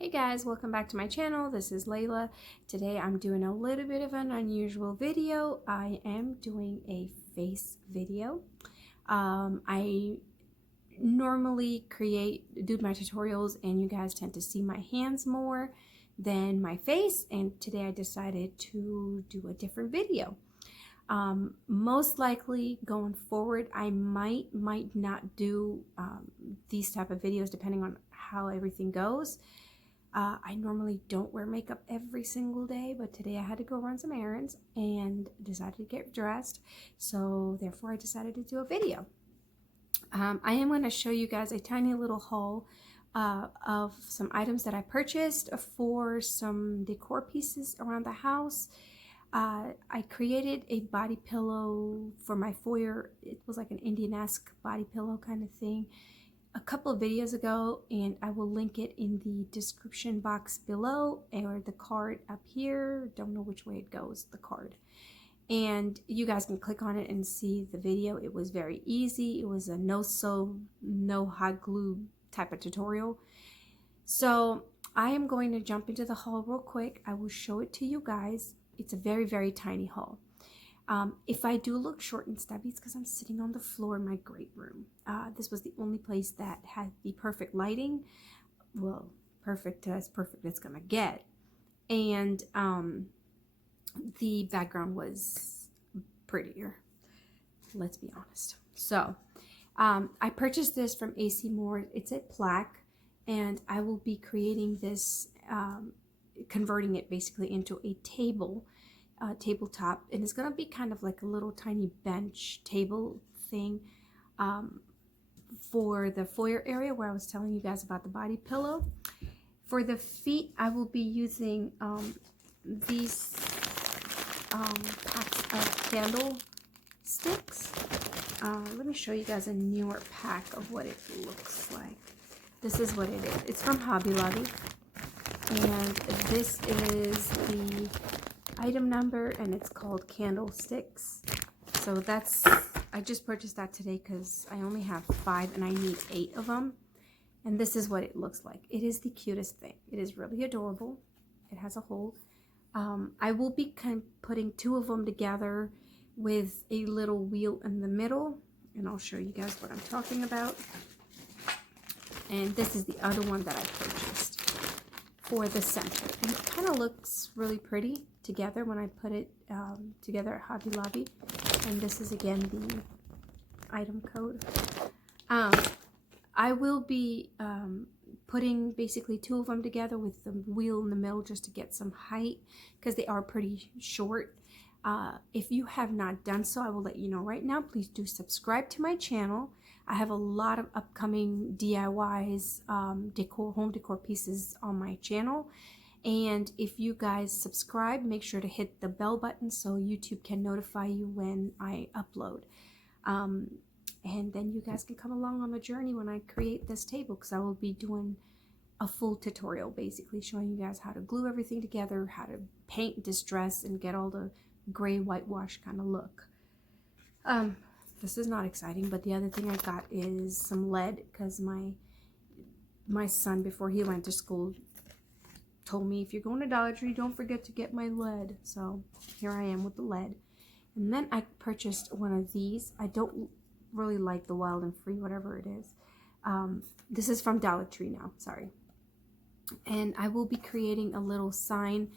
Hey guys, welcome back to my channel. This is Layla. Today I'm doing a little bit of an unusual video. I am doing a face video. I normally do my tutorials and you guys tend to see my hands more than my face, and today I decided to do a different video. Most likely going forward I might not do these type of videos depending on how everything goes. I normally don't wear makeup every single day, but today I had to go run some errands and decided to get dressed, so therefore I decided to do a video. I am going to show you guys a tiny little haul of some items that I purchased for some decor pieces around the house. I created a body pillow for my foyer. It was like an Indian-esque body pillow kind of thing a couple of videos ago, and I will link it in the description box below or the card up here. Don't know which way it goes, the card, and you guys can click on it and see the video. It was very easy. It was a no hot glue type of tutorial. So I am going to jump into the haul real quick. I will show it to you guys. It's a very tiny haul. If I do look short and stubby, it's because I'm sitting on the floor in my great room. This was the only place that had the perfect lighting. Well, perfect as it's gonna get. And the background was prettier, let's be honest. So I purchased this from AC Moore. It's a plaque, and I will be creating this, converting it basically into a tabletop, and it's gonna be kind of like a little tiny bench table thing for the foyer area where I was telling you guys about the body pillow. For the feet, I will be using these packs of candle sticks. Let me show you guys a newer pack of what it looks like. This is what it is. It's from Hobby Lobby, and this is the item number, and it's called candlesticks. So that's, I just purchased that today because I only have 5 and I need 8 of them, and this is what it looks like. It is the cutest thing. It is really adorable. It has a hole. I will be putting 2 of them together with a little wheel in the middle, and I'll show you guys what I'm talking about. And this is the other one that I purchased for the center, and it kind of looks really pretty together when I put it together at Hobby Lobby. And this is again the item code. I will be putting basically 2 of them together with the wheel in the middle just to get some height because they are pretty short. If you have not done so, I will let you know right now. Please do subscribe to my channel. I have a lot of upcoming DIYs, home decor pieces on my channel. And if you guys subscribe, make sure to hit the bell button so YouTube can notify you when I upload. And then you guys can come along on the journey when I create this table, because I will be doing a full tutorial basically showing you guys how to glue everything together, how to paint, distress, and get all the gray whitewash kind of look. This is not exciting, but the other thing I got is some lead, because my son, before he went to school, told me, if you're going to Dollar Tree, don't forget to get my lead. So here I am with the lead. And then I purchased one of these. I don't really like the Wild and Free, whatever it is. This is from Dollar Tree now, sorry. And I will be creating a little sign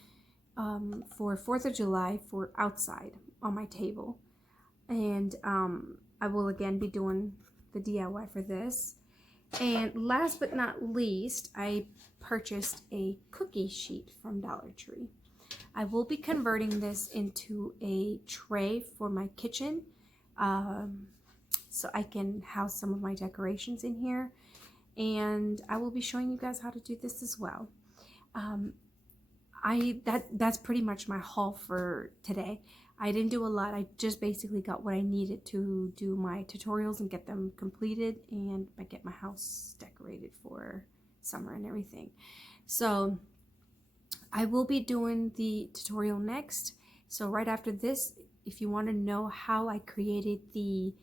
for 4th of July for outside on my table. And I will again be doing the DIY for this. And last but not least, I purchased a cookie sheet from Dollar Tree. I will be converting this into a tray for my kitchen, so I can house some of my decorations in here. And I will be showing you guys how to do this as well. That's pretty much my haul for today. I didn't do a lot. I just basically got what I needed to do my tutorials and get them completed, and I get my house decorated for summer and everything. So I will be doing the tutorial next. So right after this, if you want to know how I created the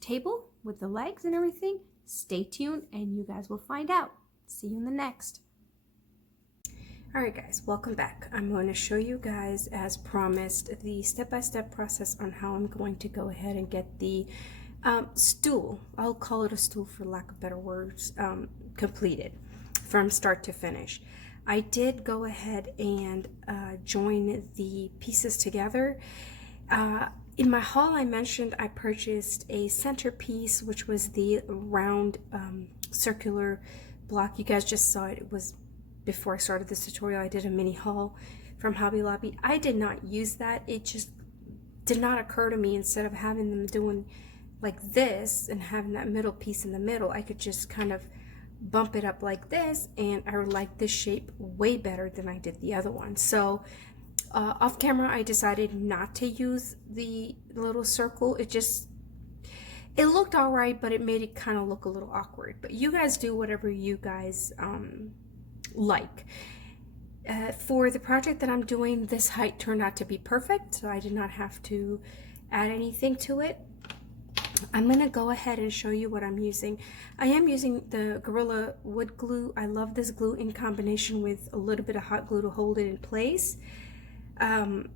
table with the legs and everything, stay tuned and you guys will find out. See you in the next. Alright guys, welcome back. I'm going to show you guys, as promised, the step-by-step process on how I'm going to go ahead and get the stool, I'll call it a stool for lack of better words, completed from start to finish. I did go ahead and join the pieces together. In my haul I mentioned I purchased a centerpiece, which was the round circular block. You guys just saw it. It was before I started this tutorial. I did a mini haul from Hobby Lobby. I did not use that. It just did not occur to me, instead of having them doing like this and having that middle piece in the middle, I could just kind of bump it up like this, and I like this shape way better than I did the other one. So off camera I decided not to use the little circle. It looked all right, but it made it kind of look a little awkward. But you guys do whatever you guys like. For the project that I'm doing, this height turned out to be perfect, so I did not have to add anything to it. I'm going to go ahead and show you what I'm using. I am using the Gorilla wood glue. I love this glue in combination with a little bit of hot glue to hold it in place. And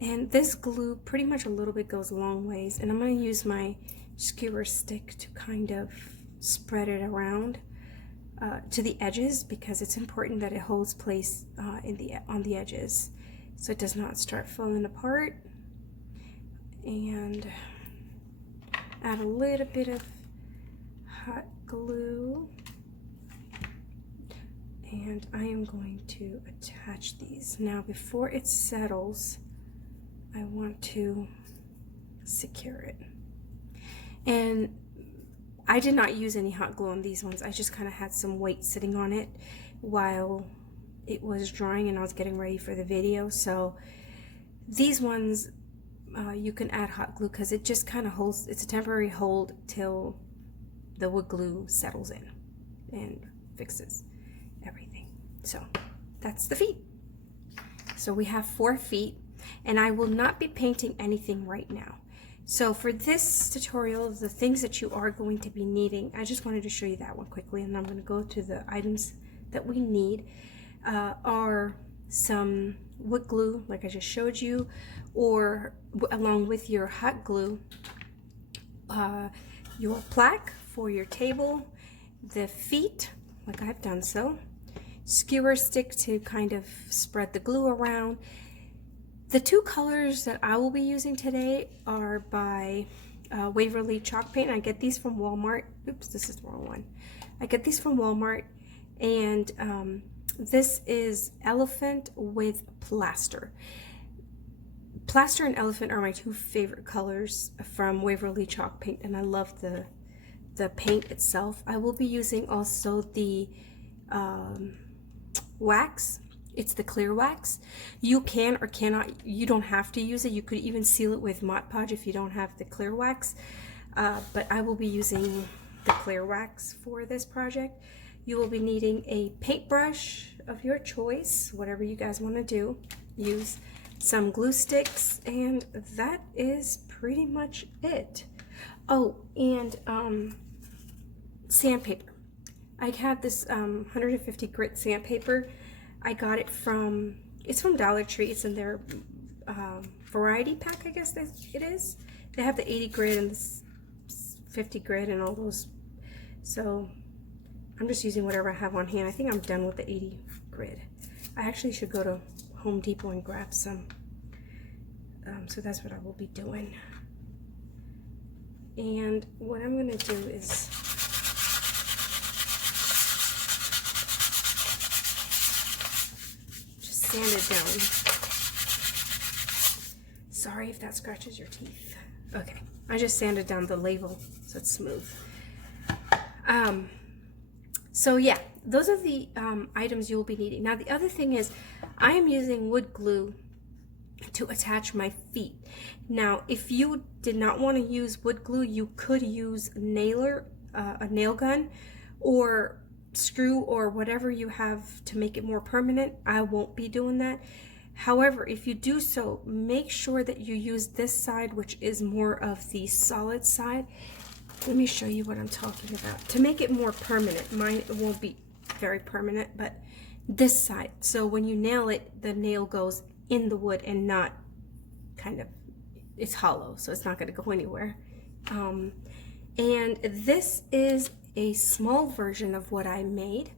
this glue, pretty much a little bit goes a long ways, and I'm going to use my skewer stick to kind of spread it around to the edges, because it's important that it holds place on the edges so it does not start falling apart. And add a little bit of hot glue, and I am going to attach these. Now before it settles, I want to secure it. And I did not use any hot glue on these ones. I just kind of had some weight sitting on it while it was drying and I was getting ready for the video. So these ones, you can add hot glue because it just kind of holds, it's a temporary hold till the wood glue settles in and fixes everything. So that's the feet. So we have 4 feet, and I will not be painting anything right now. So for this tutorial, the things that you are going to be needing, I just wanted to show you that one quickly, and I'm going to go to the items that we need. Are some wood glue, like I just showed you, or along with your hot glue, your plaque for your table, the feet, like I've done so, skewer stick to kind of spread the glue around. The 2 colors that I will be using today are by Waverly Chalk Paint. I get these from Walmart. Oops, this is the wrong one. I get these from Walmart, and this is Elephant with Plaster. Plaster and Elephant are my 2 favorite colors from Waverly Chalk Paint, and I love the paint itself. I will be using also the wax. It's the clear wax. You can or cannot, you don't have to use it. You could even seal it with Mod Podge if you don't have the clear wax. But I will be using the clear wax for this project. You will be needing a paintbrush of your choice, whatever you guys want to do. Use some glue sticks, and that is pretty much it. Oh, and sandpaper. I have this 150 grit sandpaper. I got it from, it's from Dollar Tree. It's in their variety pack, I guess that it is. They have the 80 grit and the 50 grit and all those. So I'm just using whatever I have on hand. I think I'm done with the 80 grit. I actually should go to Home Depot and grab some. So that's what I will be doing. And what I'm going to do is sand it down. Sorry if that scratches your teeth. Okay, I just sanded down the label so it's smooth. So yeah, those are the items you will be needing. Now the other thing is, I am using wood glue to attach my feet. Now if you did not want to use wood glue, you could use a nail gun or screw or whatever you have to make it more permanent. I won't be doing that. However, if you do so, make sure that you use this side, which is more of the solid side. Let me show you what I'm talking about. To make it more permanent, mine won't be very permanent, but this side. So when you nail it, the nail goes in the wood and not kind of, it's hollow, so it's not going to go anywhere. And this is a small version of what I made.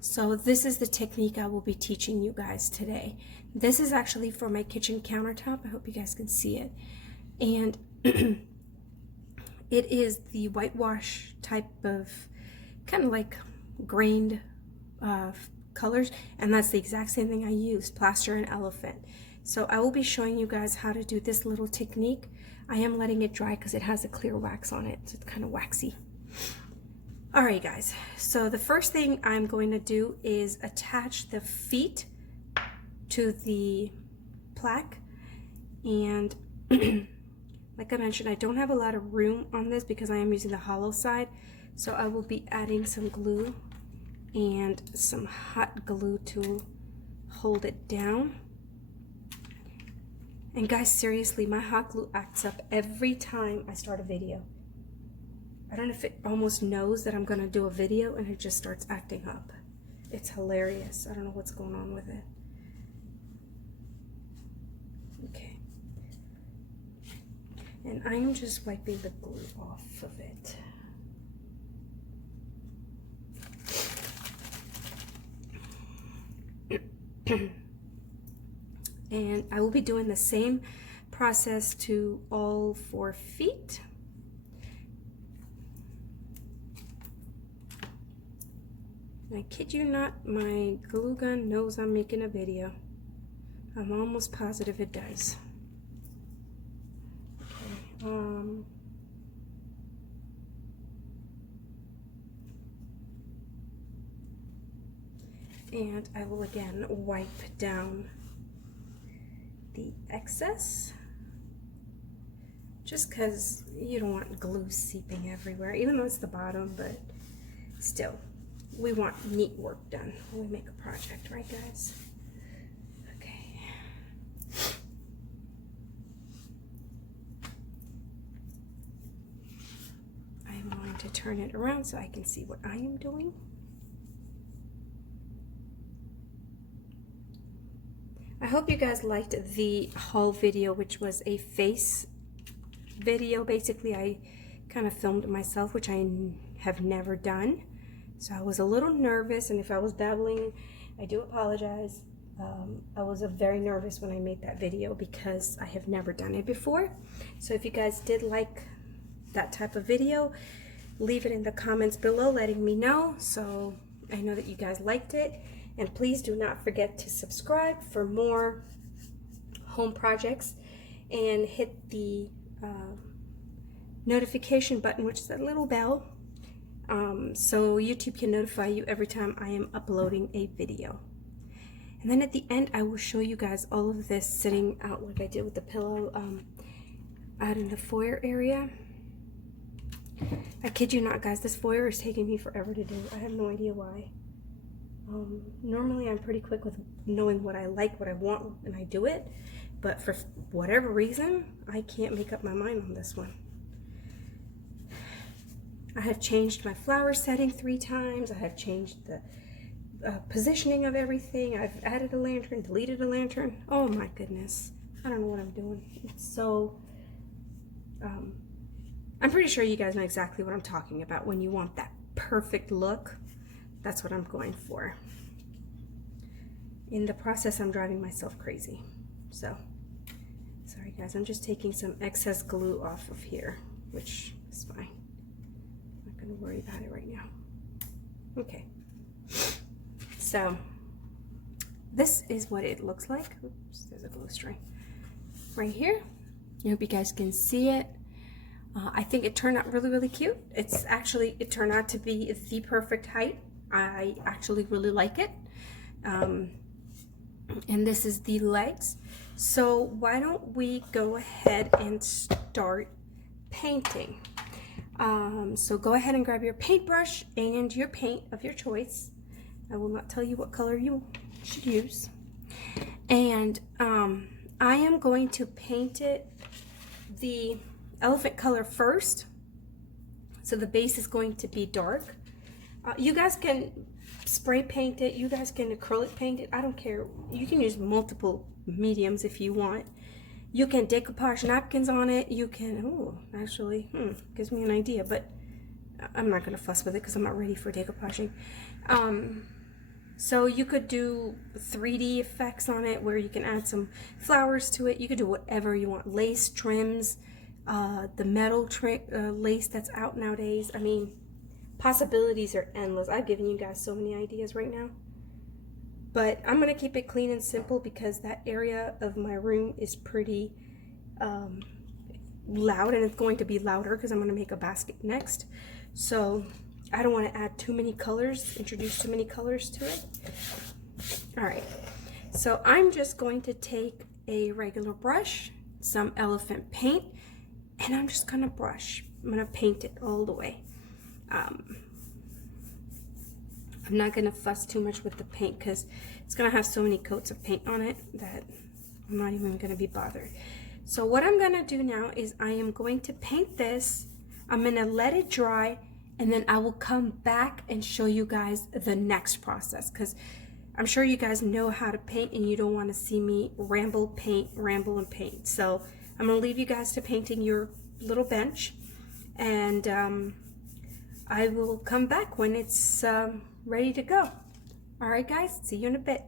So this is the technique I will be teaching you guys today. This is actually for my kitchen countertop. I hope you guys can see it. And it is the whitewash type of, kind of like grained colors, and that's the exact same thing I used, plaster and elephant. So I will be showing you guys how to do this little technique. I am letting it dry because it has a clear wax on it, so it's kind of waxy. Alright guys, so the first thing I'm going to do is attach the feet to the plaque, and like I mentioned, I don't have a lot of room on this because I am using the hollow side, so I will be adding some glue and some hot glue to hold it down. And guys, seriously, my hot glue acts up every time I start a video. I don't know if it almost knows that I'm gonna do a video and it just starts acting up. It's hilarious. I don't know what's going on with it. Okay. And I am just wiping the glue off of it. And I will be doing the same process to all 4 feet. I kid you not, my glue gun knows I'm making a video. I'm almost positive it does. Okay, and I will again wipe down the excess, just because you don't want glue seeping everywhere, even though it's the bottom, but still, we want neat work done when we make a project, right guys? Okay. I'm going to turn it around so I can see what I am doing. I hope you guys liked the haul video, which was a face video. Basically, I kind of filmed myself, which I have never done. So I was a little nervous, and if I was babbling, I do apologize. I was very nervous when I made that video because I have never done it before. So if you guys did like that type of video, leave it in the comments below letting me know, so I know that you guys liked it. And please do not forget to subscribe for more home projects, and hit the notification button, which is that little bell, so YouTube can notify you every time I am uploading a video. And then at the end, I will show you guys all of this sitting out like I did with the pillow out in the foyer area. I kid you not, guys, this foyer is taking me forever to do. I have no idea why. Normally I'm pretty quick with knowing what I like, what I want, and I do it, but for whatever reason I can't make up my mind on this one. I have changed my flower setting 3 times. I have changed the positioning of everything. I've added a lantern, deleted a lantern. Oh my goodness, I don't know what I'm doing. It's so I'm pretty sure you guys know exactly what I'm talking about. When you want that perfect look, that's what I'm going for. In the process, I'm driving myself crazy. So, sorry guys, I'm just taking some excess glue off of here, which is fine. I'm not gonna worry about it right now. Okay. So, this is what it looks like. Oops, there's a glue string right here. I hope you guys can see it. I think it turned out really, really cute. It turned out to be the perfect height. I actually really like it. And this is the legs. So why don't we go ahead and start painting. So go ahead and grab your paintbrush and your paint of your choice. I will not tell you what color you should use. And I am going to paint it the elephant color first. So the base is going to be dark. You guys can spray paint it. You guys can acrylic paint it. I don't care. You can use multiple mediums if you want. You can decoupage napkins on it. You can, oh, actually, gives me an idea, but I'm not going to fuss with it because I'm not ready for decoupaging. So you could do 3D effects on it where you can add some flowers to it. You could do whatever you want. Lace trims, the metal lace that's out nowadays. I mean, possibilities are endless. I've given you guys so many ideas right now. But I'm going to keep it clean and simple because that area of my room is pretty loud, and it's going to be louder because I'm going to make a basket next. So I don't want to add too many colors, introduce too many colors to it. All right, so I'm just going to take a regular brush, some elephant paint, and I'm just going to brush. I'm going to paint it all the way. I'm not going to fuss too much with the paint because it's going to have so many coats of paint on it that I'm not even going to be bothered. So what I'm going to do now is I am going to paint this. I'm going to let it dry, and then I will come back and show you guys the next process, because I'm sure you guys know how to paint and you don't want to see me ramble, paint, ramble, and paint. So I'm going to leave you guys to painting your little bench, and I will come back when it's ready to go. All right, guys, see you in a bit.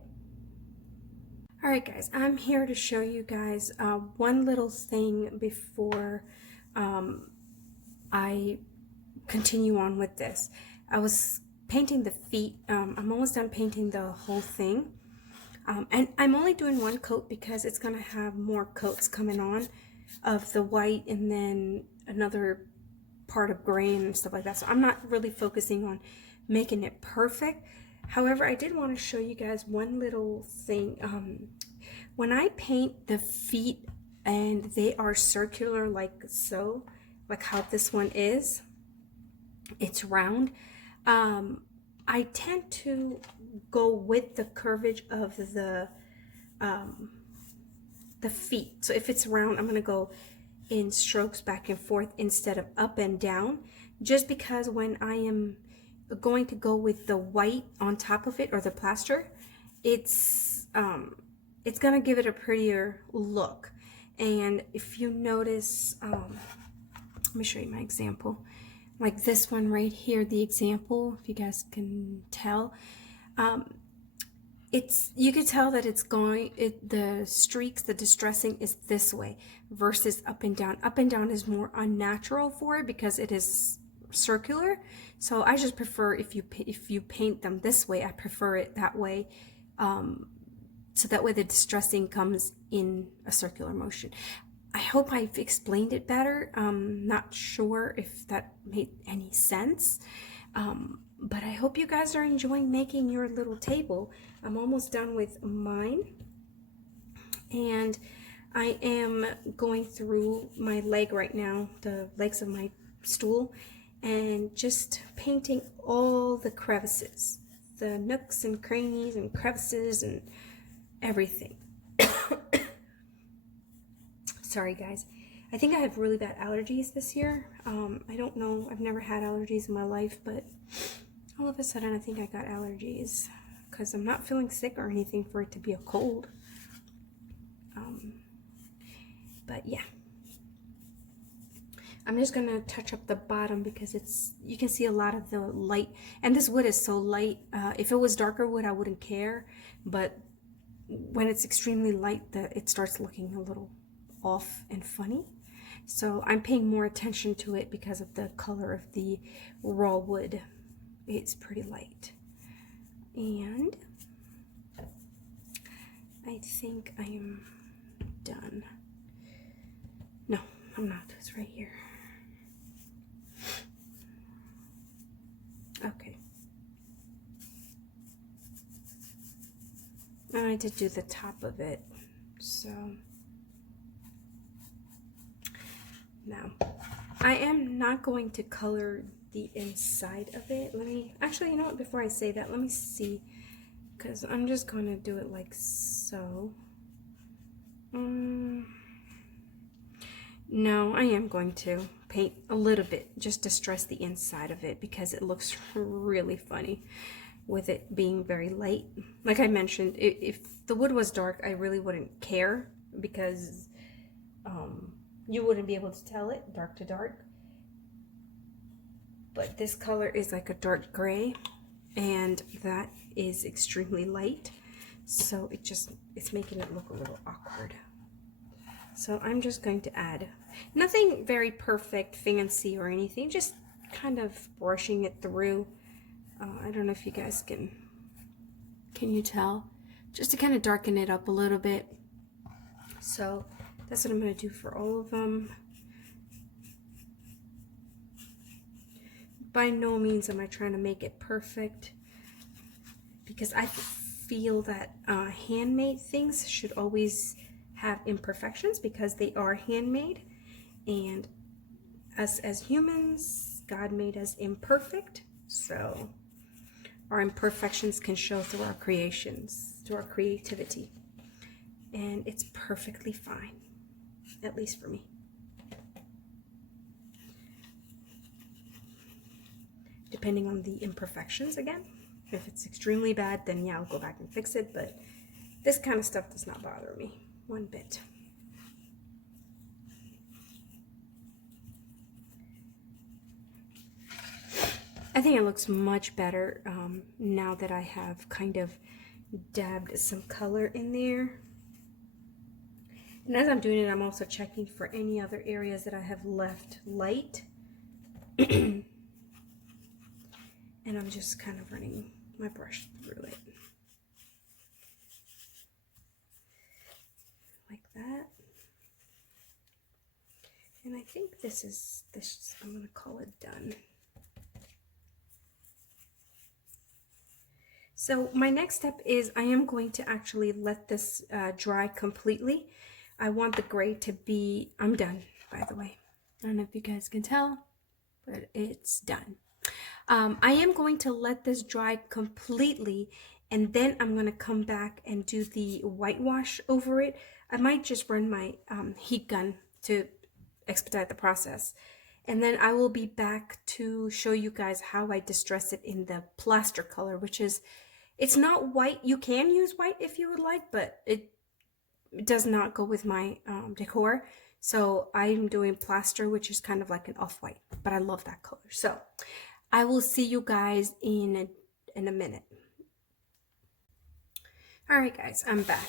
All right, guys, I'm here to show you guys one little thing before I continue on with this. I was painting the feet. I'm almost done painting the whole thing. And I'm only doing one coat because it's going to have more coats coming on of the white and then another part of gray and stuff like that. So I'm not really focusing on making it perfect. However, I did want to show you guys one little thing. When I paint the feet and they are circular like so, like how this one is, it's round, I tend to go with the curvage of the feet. So if it's round, I'm going to go in strokes back and forth instead of up and down, just because when I am going to go with the white on top of it or the plaster, it's going to give it a prettier look. And if you notice, let me show you my example. Like this one right here, the example, if you guys can tell, you can tell that it's going, the streaks, the distressing is this way versus up and down. Up and down is more unnatural for it because it is circular. So I just prefer, if you paint them this way, I prefer it that way. So that way the distressing comes in a circular motion. I hope I've explained it better. Not sure if that made any sense. But I hope you guys are enjoying making your little table. I'm almost done with mine. And I am going through my leg right now, the legs of my stool, and just painting all the crevices, the nooks and crannies and crevices and everything. Sorry guys, I think I have really bad allergies this year. I don't know, I've never had allergies in my life, but all of a sudden I think I got allergies because I'm not feeling sick or anything for it to be a cold. But yeah, I'm just gonna touch up the bottom because you can see a lot of the light, and this wood is so light. If it was darker wood, I wouldn't care, but when it's extremely light, it starts looking a little off and funny. So I'm paying more attention to it because of the color of the raw wood. It's pretty light. And I think I am done. No, I'm not. It's right here. Okay. And I did do the top of it. So now I am not going to color the inside of it. Let me, actually, you know what, before I say that, let me see, because I'm just going to do it like so. No, I am going to paint a little bit just to stress the inside of it because it looks really funny. with it being very light. Like I mentioned, if the wood was dark, I really wouldn't care because you wouldn't be able to tell it dark to dark. But this color is like a dark gray, and that is extremely light, so it's making it look a little awkward. So I'm just going to add nothing very perfect, fancy or anything, just kind of brushing it through. I don't know if you guys can you tell, just to kind of darken it up a little bit. So that's what I'm going to do for all of them. By no means am I trying to make it perfect, because I feel that handmade things should always have imperfections because they are handmade, and us as humans, God made us imperfect, so our imperfections can show through our creations, through our creativity, and it's perfectly fine, at least for me. Depending on the imperfections again. If it's extremely bad, then yeah, I'll go back and fix it, but this kind of stuff does not bother me one bit. I think it looks much better now that I have kind of dabbed some color in there. And as I'm doing it, I'm also checking for any other areas that I have left light. And I'm just kind of running my brush through it. Like that. And I think this, I'm going to call it done. So my next step is I am going to actually let this dry completely. I want the gray to be, I'm done, by the way. I don't know if you guys can tell, but it's done. I am going to let this dry completely, and then I'm going to come back and do the whitewash over it. I might just run my heat gun to expedite the process, and then I will be back to show you guys how I distress it in the plaster color, which is, it's not white. You can use white if you would like, but it does not go with my decor. So I'm doing plaster, which is kind of like an off-white, but I love that color. So I will see you guys in a minute. All right, guys, I'm back.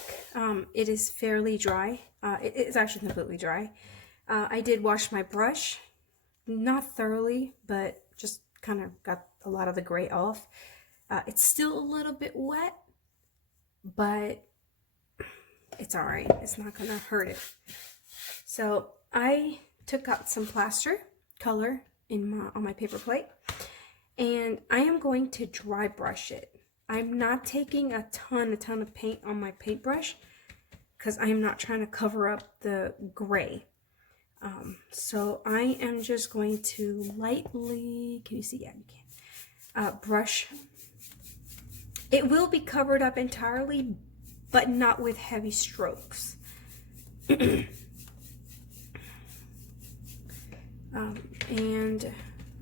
It is fairly dry. It's actually completely dry. I did wash my brush, not thoroughly, but just kind of got a lot of the gray off. It's still a little bit wet, but it's all right. It's not gonna hurt it. So I took out some plaster color on my paper plate, and I am going to dry brush it. I'm not taking a ton of paint on my paintbrush because I am not trying to cover up the gray. So I am just going to lightly, can you see? Yeah, you can. Brush. It will be covered up entirely, but not with heavy strokes. And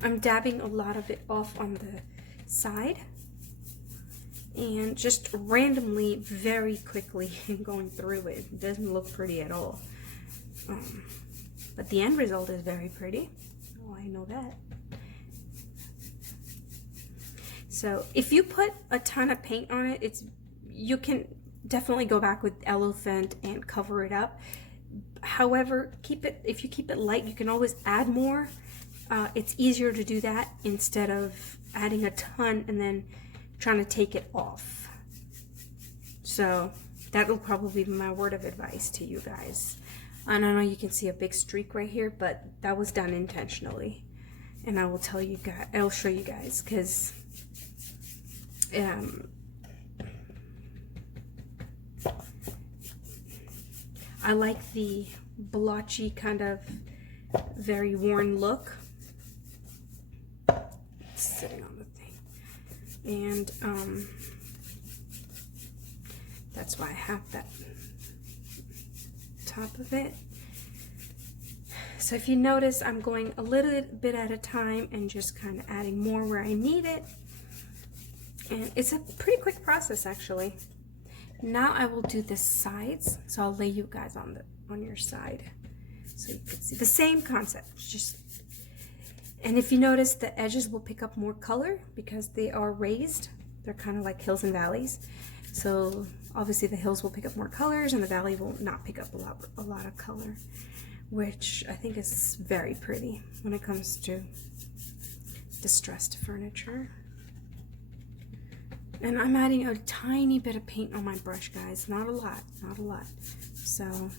I'm dabbing a lot of it off on the side and just randomly, very quickly going through it. It doesn't look pretty at all. But the end result is very pretty. Oh, I know that. So if you put a ton of paint on it, you can definitely go back with elephant and cover it up. However, if you keep it light, you can always add more. It's easier to do that instead of adding a ton and then trying to take it off. So that will probably be my word of advice to you guys. And I know you can see a big streak right here, but that was done intentionally. And I will tell you guys, I'll show you guys, because I like the blotchy kind of very worn look. It's sitting on the thing. And that's why I have that top of it. So if you notice, I'm going a little bit at a time and just kind of adding more where I need it. And it's a pretty quick process actually. Now I will do the sides. So I'll lay you guys on your side so you can see the same concept. And if you notice, the edges will pick up more color because they are raised. They're kind of like hills and valleys. So obviously the hills will pick up more colors and the valley will not pick up a lot of color, which I think is very pretty when it comes to distressed furniture. And I'm adding a tiny bit of paint on my brush, guys. Not a lot, not a lot. So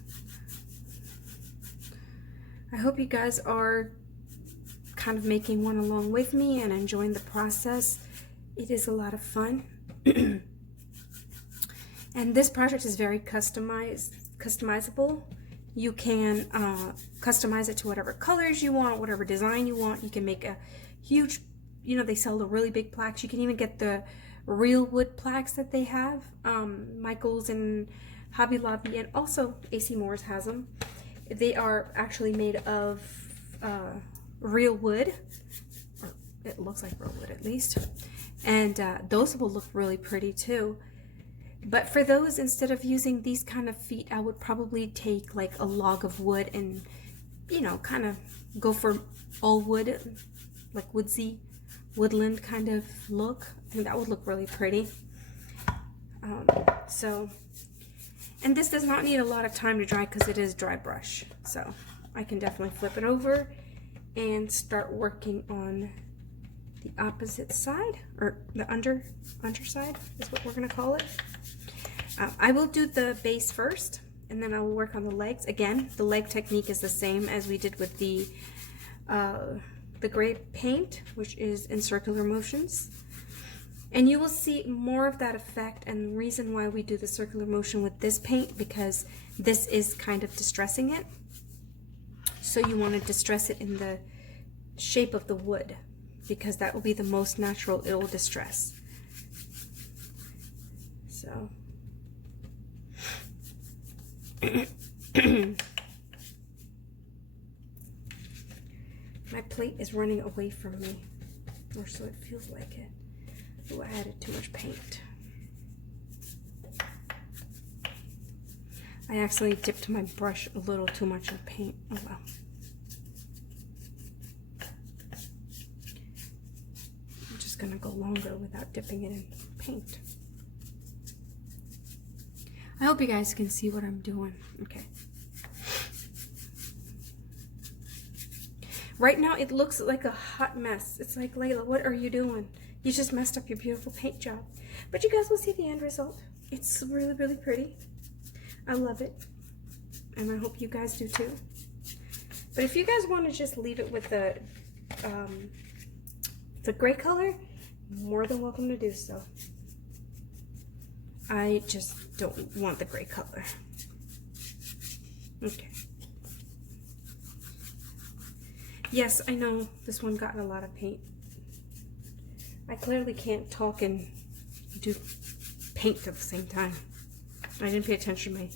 I hope you guys are kind of making one along with me and enjoying the process. It is a lot of fun. And this project is very customizable. You can customize it to whatever colors you want, whatever design you want. You can make a huge, you know, they sell the really big plaques. You can even get the real wood plaques that they have. Michael's and Hobby Lobby, and also AC Moore's has them. They are actually made of real wood, or it looks like real wood at least, and those will look really pretty too. But for those, instead of using these kind of feet, I would probably take like a log of wood and, you know, kind of go for all wood, like woodsy, woodland kind of look. I think that would look really pretty. And this does not need a lot of time to dry because it is dry brush. So I can definitely flip it over and start working on the opposite side, or the underside is what we're gonna call it. I will do the base first, and then I will work on the legs. Again, the leg technique is the same as we did with the gray paint, which is in circular motions. And you will see more of that effect, and the reason why we do the circular motion with this paint, because this is kind of distressing it. So you want to distress it in the shape of the wood, because that will be the most natural it will distress. So my plate is running away from me, or so it feels like it. Oh, I added too much paint. I actually dipped my brush a little too much in paint. Oh well. I'm just gonna go longer without dipping it in paint. I hope you guys can see what I'm doing. Okay. Right now it looks like a hot mess. It's like, Layla, what are you doing? You just messed up your beautiful paint job. But you guys will see the end result. It's really, really pretty. I love it. And I hope you guys do too. But if you guys want to just leave it with the gray color, more than welcome to do so. I just don't want the gray color. Okay. Yes, I know this one got a lot of paint. I clearly can't talk and do paint at the same time. I didn't pay attention. My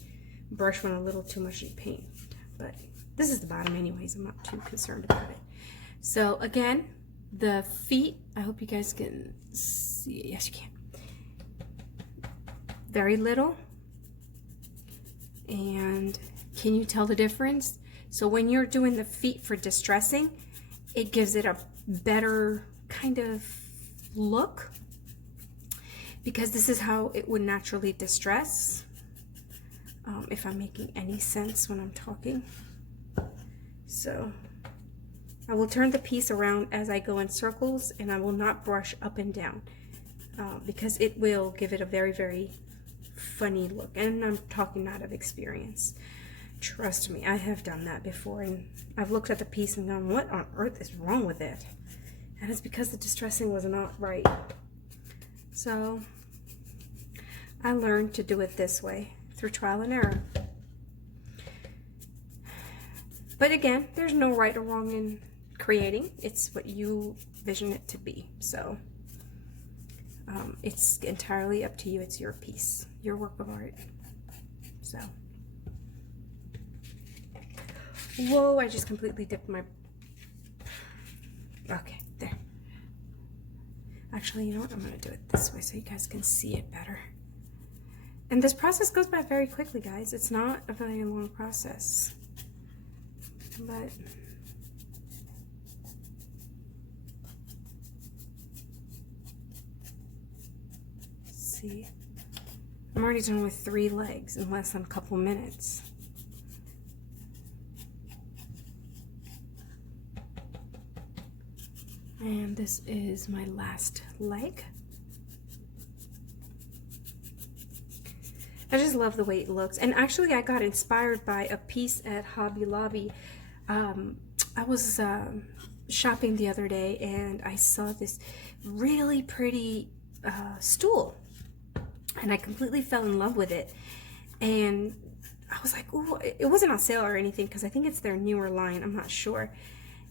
brush went a little too much in paint. But this is the bottom anyways. I'm not too concerned about it. So again, the feet, I hope you guys can see it. Yes, you can. Very little. And can you tell the difference? So when you're doing the feet for distressing, it gives it a better kind of look, because this is how it would naturally distress, if I'm making any sense when I'm talking. So I will turn the piece around as I go in circles, and I will not brush up and down, because it will give it a very, very funny look. And I'm talking out of experience. Trust me, I have done that before, and I've looked at the piece and gone, what on earth is wrong with it? And it's because the distressing was not right. So I learned to do it this way, through trial and error. But again, there's no right or wrong in creating. It's what you vision it to be. So it's entirely up to you. It's your piece, your work of art. So, whoa, I just completely dipped my, okay, there. Actually, you know what? I'm going to do it this way so you guys can see it better. And this process goes by very quickly, guys. It's not a very long process. But see, I'm already done with 3 legs in less than a couple minutes. And this is my last leg. I just love the way it looks. And actually, I got inspired by a piece at Hobby Lobby. I was shopping the other day and I saw this really pretty stool. And I completely fell in love with it. And I was like, ooh, it wasn't on sale or anything because I think it's their newer line. I'm not sure.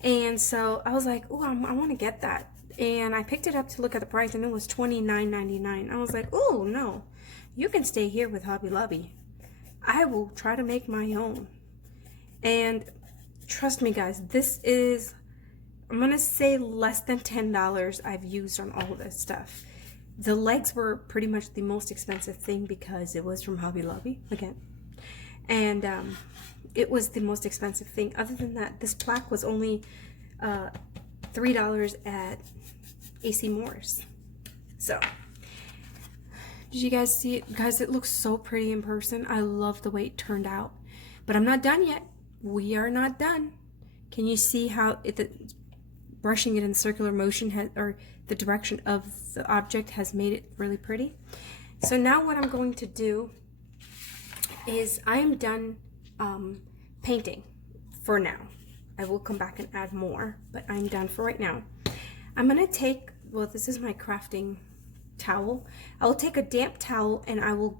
And so I was like, oh, I want to get that. And I picked it up to look at the price, and it was $29.99. I was like, oh, no, you can stay here with Hobby Lobby. I will try to make my own. And trust me, guys, this is, I'm going to say less than $10 I've used on all of this stuff. The legs were pretty much the most expensive thing because it was from Hobby Lobby, again. And it was the most expensive thing. Other than that, this plaque was only $3 at AC Moore's. So, did you guys see it? Guys, it looks so pretty in person. I love the way it turned out. But I'm not done yet. We are not done. Can you see how brushing it in circular motion or the direction of the object has made it really pretty? So now what I'm going to do is I am done painting for now. I will come back and add more, but I'm done for right now. I'm gonna take, well, this is my crafting towel. I will take a damp towel and I will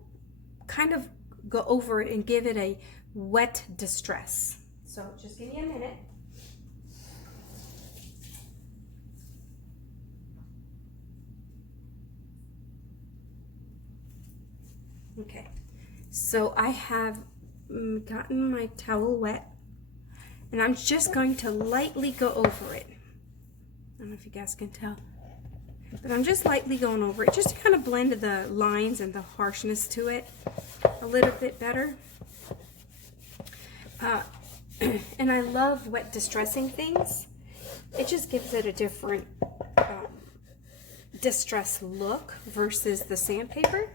kind of go over it and give it a wet distress. So just give me a minute. Okay, so I have gotten my towel wet and I'm just going to lightly go over it. I don't know if you guys can tell, but I'm just lightly going over it just to kind of blend the lines and the harshness to it a little bit better. And I love wet distressing things. It just gives it a different distress look versus the sandpaper.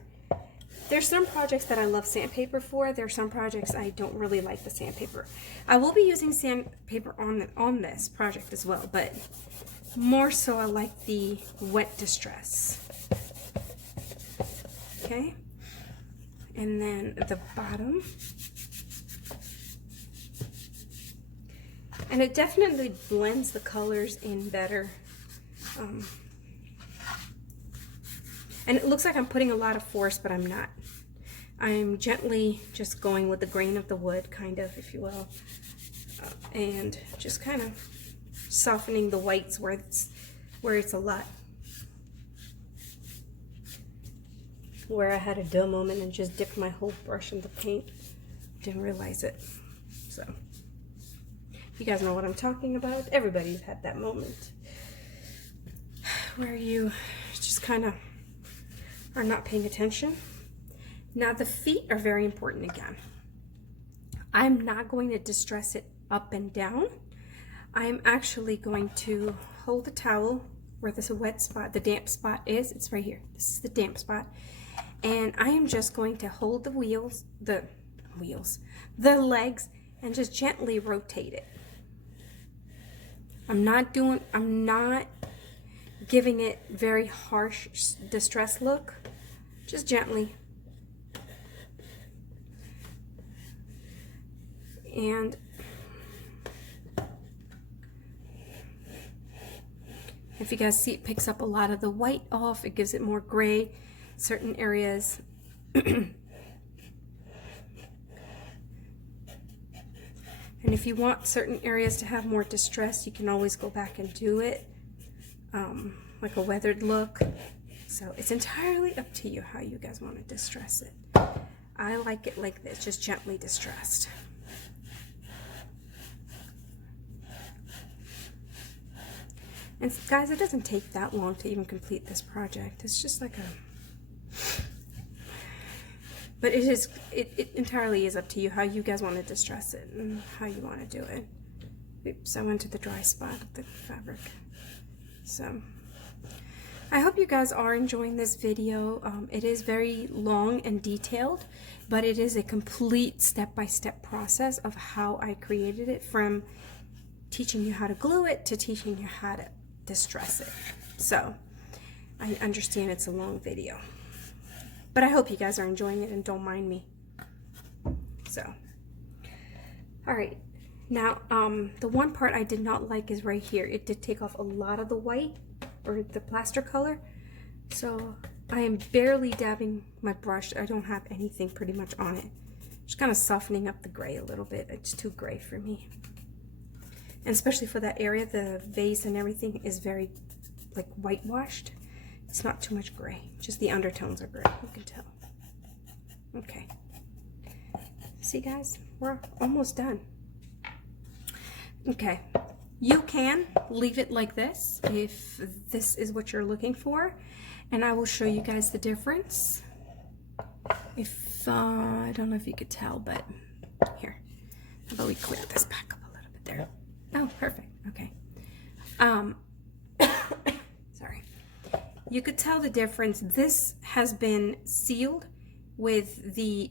There's some projects that I love sandpaper for. There's some projects I don't really like the sandpaper. I will be using sandpaper on this project as well, but more so I like the wet distress. Okay, and then the bottom. And it definitely blends the colors in better. And it looks like I'm putting a lot of force, but I'm not. I'm gently just going with the grain of the wood, kind of, if you will. And just kind of softening the whites where it's a lot. Where I had a dull moment and just dipped my whole brush in the paint. Didn't realize it. So, you guys know what I'm talking about. Everybody's had that moment where you just kind of are not paying attention. Now the feet are very important again. I'm not going to distress it up and down. I'm actually going to hold the towel where this wet spot, the damp spot is. It's right here. This is the damp spot. And I am just going to hold the legs, and just gently rotate it. I'm not giving it very harsh distress look. Just gently. And if you guys see, it picks up a lot of the white off. It gives it more gray certain areas. And if you want certain areas to have more distress, you can always go back and do it, like a weathered look. So it's entirely up to you how you guys want to distress it. I like it like this, just gently distressed. And guys, it doesn't take that long to even complete this project. It's just like a, but it entirely is up to you how you guys want to distress it and how you want to do it. Oops, I went to the dry spot of the fabric. So I hope you guys are enjoying this video. It is very long and detailed, but it is a complete step-by-step process of how I created it, from teaching you how to glue it to teaching you how to distress it. So I understand it's a long video, but I hope you guys are enjoying it and don't mind me. So, all right. Now, the one part I did not like is right here. It did take off a lot of the white, or the plaster color. So I am barely dabbing my brush. I don't have anything pretty much on it. Just kind of softening up the gray a little bit. It's too gray for me. And especially for that area, the vase and everything is very like whitewashed. It's not too much gray. Just the undertones are gray, you can tell. Okay. See guys, we're almost done. Okay. You can leave it like this if this is what you're looking for, and I will show you guys the difference. If I don't know if you could tell, but here, how about we clear this back up a little bit there? Oh, perfect. Okay. Sorry. You could tell the difference. This has been sealed with the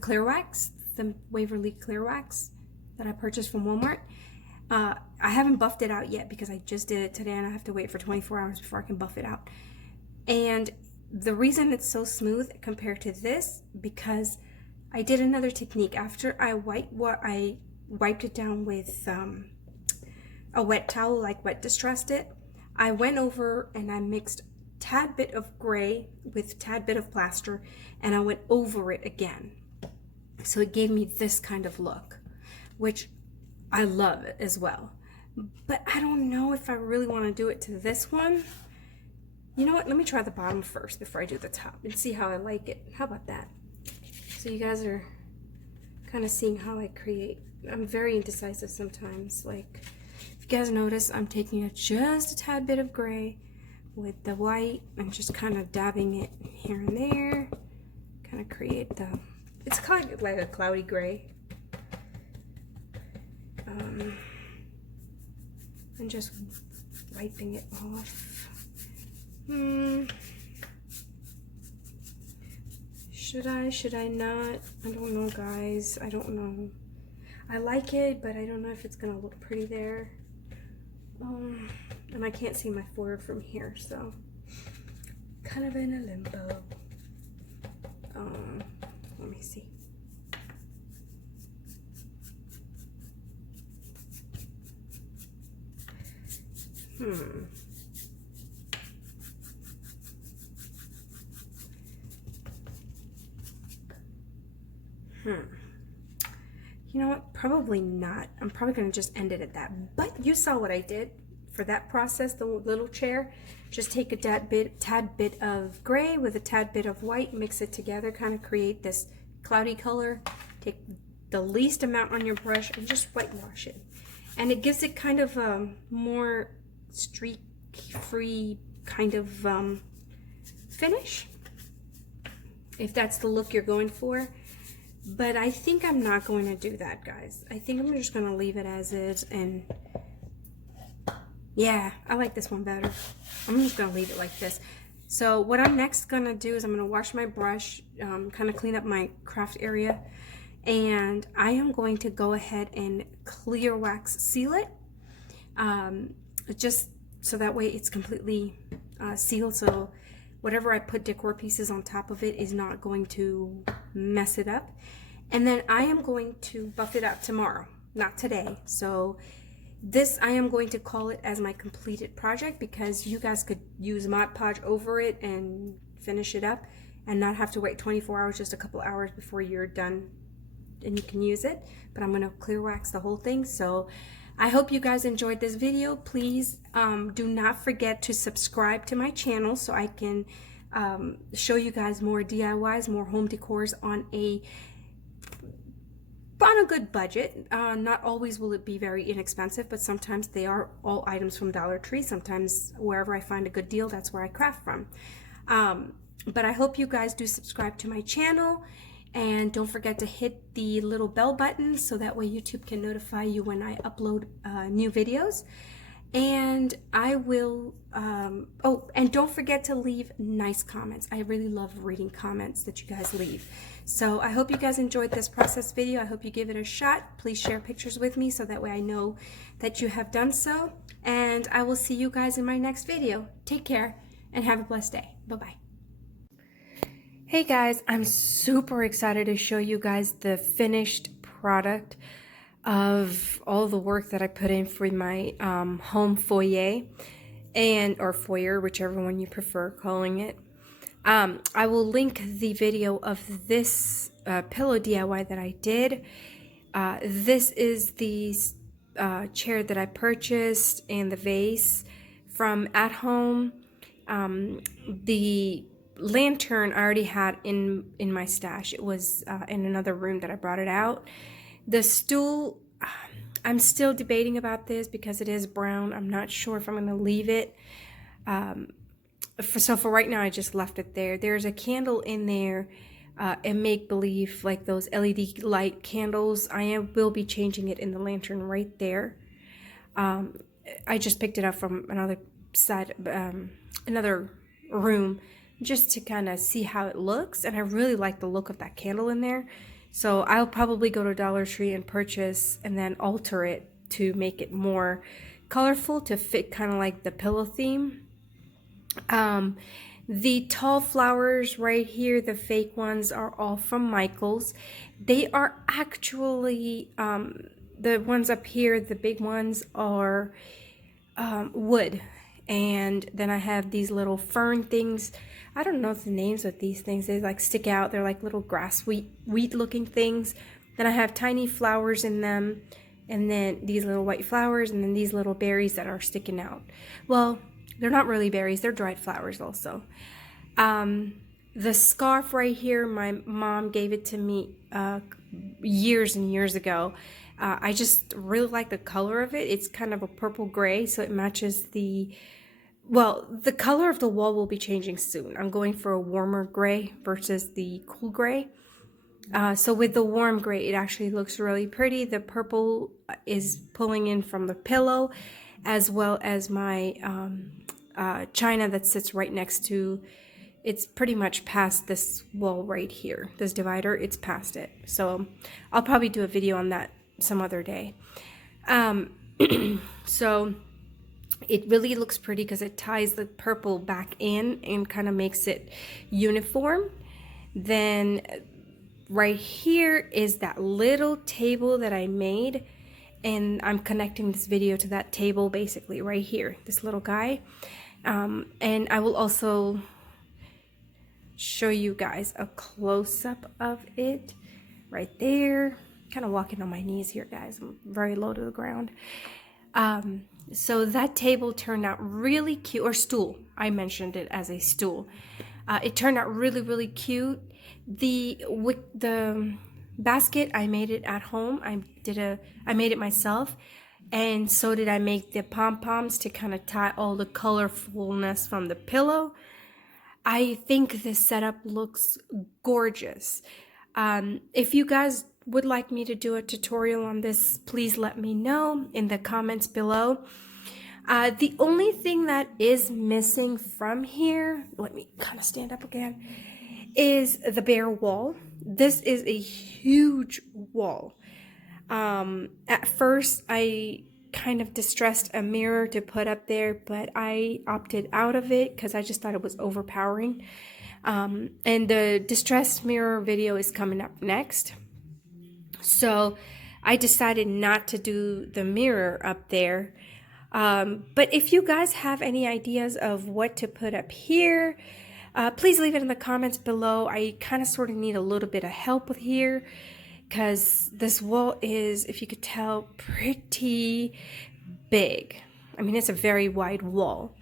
clear wax, the Waverly clear wax that I purchased from Walmart. I haven't buffed it out yet because I just did it today and I have to wait for 24 hours before I can buff it out. And the reason it's so smooth compared to this, because I did another technique. After I wiped it down with a wet towel, like wet distressed it, I went over and I mixed tad bit of gray with tad bit of plaster, and I went over it again. So it gave me this kind of look, which I love it as well. But I don't know if I really want to do it to this one. You know what? Let me try the bottom first before I do the top and see how I like it. How about that? So you guys are kind of seeing how I create. I'm very indecisive sometimes. Like, if you guys notice, I'm taking just a tad bit of gray with the white and just kind of dabbing it here and there. Kind of create the, it's kind of like a cloudy gray. And just wiping it off. Should I not? I don't know, guys. I don't know. I like it, but I don't know if it's gonna look pretty there. And I can't see my foyer from here, so kind of in a limbo. Let me see. You know what? Probably not. I'm probably going to just end it at that. But you saw what I did for that process, the little chair. Just take a tad bit of gray with a tad bit of white, mix it together, kind of create this cloudy color. Take the least amount on your brush and just whitewash it. And it gives it kind of a more streak-free kind of finish, if that's the look you're going for. But I think I'm not going to do that, guys. I think I'm just going to leave it as is. And yeah, I like this one better. I'm just going to leave it like this. So what I'm next going to do is I'm going to wash my brush, kind of clean up my craft area. And I am going to go ahead and clear wax seal it. Just so that way it's completely sealed. So whatever I put decor pieces on top of it is not going to mess it up. And then I am going to buff it out tomorrow, not today. So this, I am going to call it as my completed project, because you guys could use Mod Podge over it and finish it up and not have to wait 24 hours, just a couple hours before you're done and you can use it. But I'm going to clear wax the whole thing. So I hope you guys enjoyed this video. Please do not forget to subscribe to my channel so I can show you guys more DIYs, more home decors on a on a good budget. Not always will it be very inexpensive, but sometimes they are all items from Dollar Tree. Sometimes wherever I find a good deal, that's where I craft from. But I hope you guys do subscribe to my channel, and don't forget to hit the little bell button so that way YouTube can notify you when I upload new videos. And I will, oh, and don't forget to leave nice comments. I really love reading comments that you guys leave. So I hope you guys enjoyed this process video. I hope you give it a shot. Please share pictures with me so that way I know that you have done so. And I will see you guys in my next video. Take care and have a blessed day. Bye-bye. Hey guys, I'm super excited to show you guys the finished product of all the work that I put in for my home foyer, or foyer, whichever one you prefer calling it. I will link the video of this pillow DIY that I did. This is the chair that I purchased and the vase from At Home. The lantern I already had in my stash. It was in another room that I brought it out. The stool, I'm still debating about this because it is brown. I'm not sure if I'm going to leave it. So for right now, I just left it there. There's a candle in there, and make-believe, like those LED light candles. I will be changing it in the lantern right there. I just picked it up from another side, another room, just to kind of see how it looks. And I really like the look of that candle in there. So I'll probably go to Dollar Tree and purchase and then alter it to make it more colorful to fit kind of like the pillow theme. The tall flowers right here, the fake ones, are all from Michael's. They are actually, the ones up here, the big ones, are wood. And then I have these little fern things. I don't know the names of these things. They like stick out. They're like little grass wheat looking things. Then I have tiny flowers in them, and then these little white flowers, and then these little berries that are sticking out. Well, they're not really berries. They're dried flowers also. The scarf right here, my mom gave it to me years and years ago. I just really like the color of it. It's kind of a purple gray, so it matches the, well, the color of the wall will be changing soon. I'm going for a warmer gray versus the cool gray. So with the warm gray, it actually looks really pretty. The purple is pulling in from the pillow, as well as my china that sits right next to, it's pretty much past this wall right here. This divider, it's past it. So I'll probably do a video on that some other day. So it really looks pretty because it ties the purple back in and kind of makes it uniform. Then right here is that little table that I made, and I'm connecting this video to that table basically right here, this little guy. And I will also show you guys a close-up of it right there. Kind of walking on my knees here, guys. I'm very low to the ground. So that table turned out really cute, or stool. I mentioned it as a stool. It turned out really, really cute. The basket, I made it at home. I made it myself, and so did I make the pom-poms to kind of tie all the colorfulness from the pillow. I think this setup looks gorgeous. If you guys would like me to do a tutorial on this, please let me know in the comments below. The only thing that is missing from here, let me kind of stand up again, is the bare wall. This is a huge wall. At first I kind of distressed a mirror to put up there, but I opted out of it because I just thought it was overpowering. And the distressed mirror video is coming up next. So I decided not to do the mirror up there. But if you guys have any ideas of what to put up here, please leave it in the comments below. I kind of sort of need a little bit of help with here because this wall is, if you could tell, pretty big. I mean, it's a very wide wall.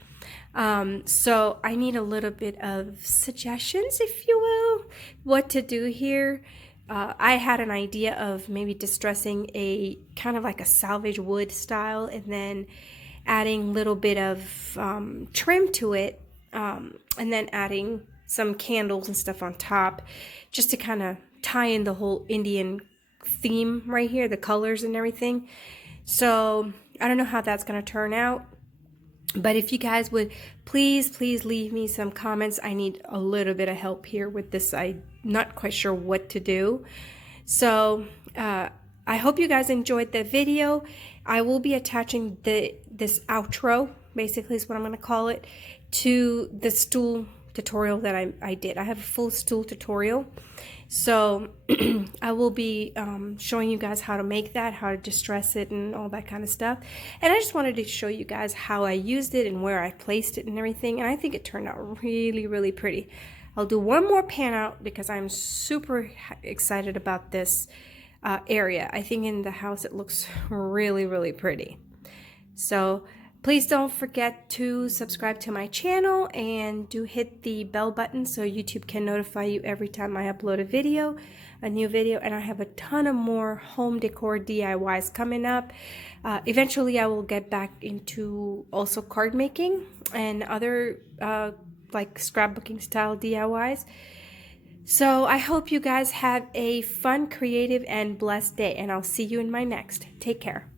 So I need a little bit of suggestions, if you will, what to do here. I had an idea of maybe distressing a kind of like a salvage wood style and then adding a little bit of trim to it, and then adding some candles and stuff on top just to kind of tie in the whole Indian theme right here, the colors and everything. So I don't know how that's going to turn out. But if you guys would please leave me some comments. I need a little bit of help here with this. I'm not quite sure what to do. So I hope you guys enjoyed the video. I will be attaching this outro, basically is what I'm going to call it, to the stool tutorial that I did. I have a full stool tutorial. So I will be showing you guys how to make that, how to distress it and all that kind of stuff. And I just wanted to show you guys how I used it and where I placed it and everything. And I think it turned out really pretty. I'll do one more pan out because I'm super excited about this area. I think in the house it looks really pretty. So please don't forget to subscribe to my channel and do hit the bell button so YouTube can notify you every time I upload a new video. And I have a ton of more home decor DIYs coming up. Eventually I will get back into also card making and other like scrapbooking style DIYs. So I hope you guys have a fun, creative, and blessed day, and I'll see you in my next. Take care.